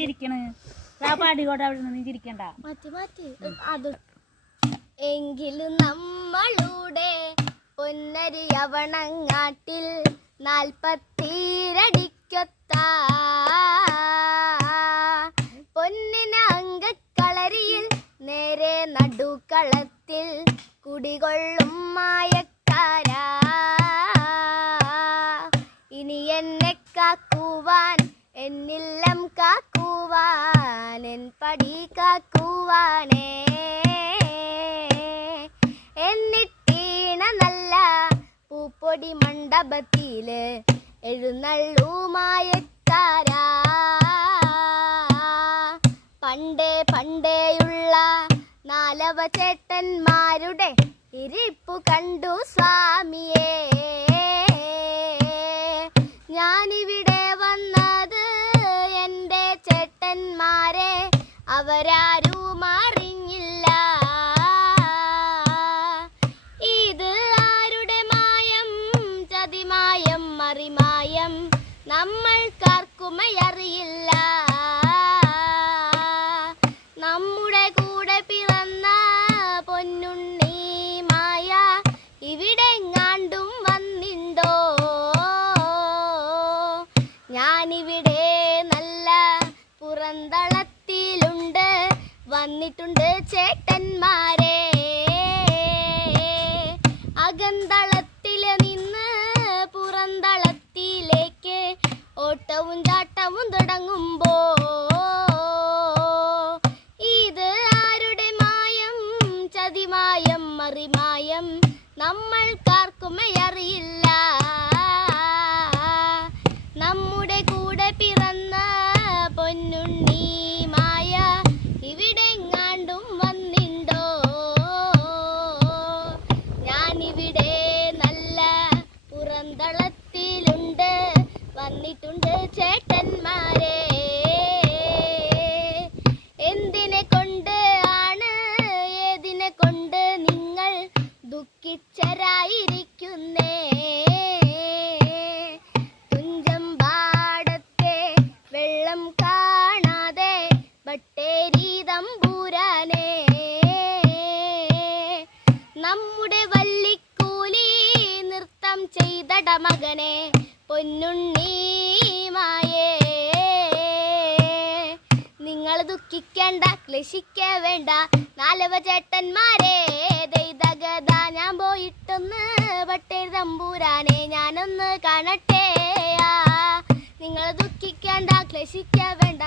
ചിരിക്കണ് പാടിക്കോട്ടെ അവിടെ നിന്ന് ചിരിക്കണ്ട എങ്കിലും നമ്മളുടെ പൊന്നരിയവണങ്ങാട്ടിൽ 40 പൊന്നിന അങ്കക്കളരിയിൽ നേരെ നടുക്കളത്തിൽ കുടികൊള്ളും മായക്കാരാ ഇനി എന്നെ കാക്കുവാൻ എന്നില്ലം കാക്കുവാൻ എൻ പടി കാക്കുവാനേ എന്നിട്ടീണ നല്ല പൂപ്പൊടി മണ്ഡപത്തില് എഴുന്നള്ളൂ മായക്കാരാ പണ്ടേയുള്ള 4 ചേട്ടന്മാരുടെ ഇരിപ്പു കണ്ടു സ്വാമിയേ ഞാനിവിടെ വന്നത് എൻ്റെ ചേട്ടന്മാരെ അവരാരും അറിഞ്ഞില്ല ഇത് ആരുടെ മായം ചതിമായം മറിമായം നമ്മൾക്കാർക്കുമറിയില്ല നമ്മുടെ കൂടെ പിറന്ന പൊന്നുണ്ണി മായ ഇവിടെങ്ങാണ്ടും വന്നിണ്ടോ ഞാനിവിടെ നല്ല പുറന്തളത്തിലുണ്ട് വന്നിട്ടുണ്ട് ചേട്ടന്മാരെ അകന്തളത്തില് നിന്ന് പുറന്തളത്തിലേക്ക് ഓട്ടവും ചാട്ടവും തുടങ്ങുമ്പോ ഇത് ആരുടെ മായം ചതിമായം മറിമായം നമ്മൾക്കാർക്കുമറിയില്ല നമ്മുടെ കൂടെ പിറന്ന പൊന്നുണ്ണി മായ ഇവിടെങ്ങാണ്ടും വന്നിണ്ടോ ഞാനിവിടെ നല്ല പുറന്തളത്തിലുണ്ട് വന്നിട്ടുണ്ട് ചേട്ടന്മാരെ എന്തിനെ കൊണ്ട് ആണ് ഏതിനെ കൊണ്ട് നിങ്ങൾ ദുഃഖിച്ചരായിരിക്കുന്നേ തുഞ്ചമ്പാടത്തെ വെള്ളം കാണാതെ ബട്ടേരി തമ്പുരാനെ നമ്മുടെ വല്ലിക്കൂലി നൃത്തം ചെയ്തട മകനെ പൊന്നുണ്ണി മായേ നിങ്ങൾ ദുഃഖിക്കേണ്ട ക്ലേശിക്ക വേണ്ട 4 ചേട്ടന്മാരെ ദൈതഗത ഞാൻ പോയിട്ടൊന്ന് ബട്ടേരി തമ്പുരാനെ ഞാനൊന്ന് കാണട്ടെ നിങ്ങൾ ദുഃഖിക്കേണ്ട ക്ലേശിക്ക വേണ്ട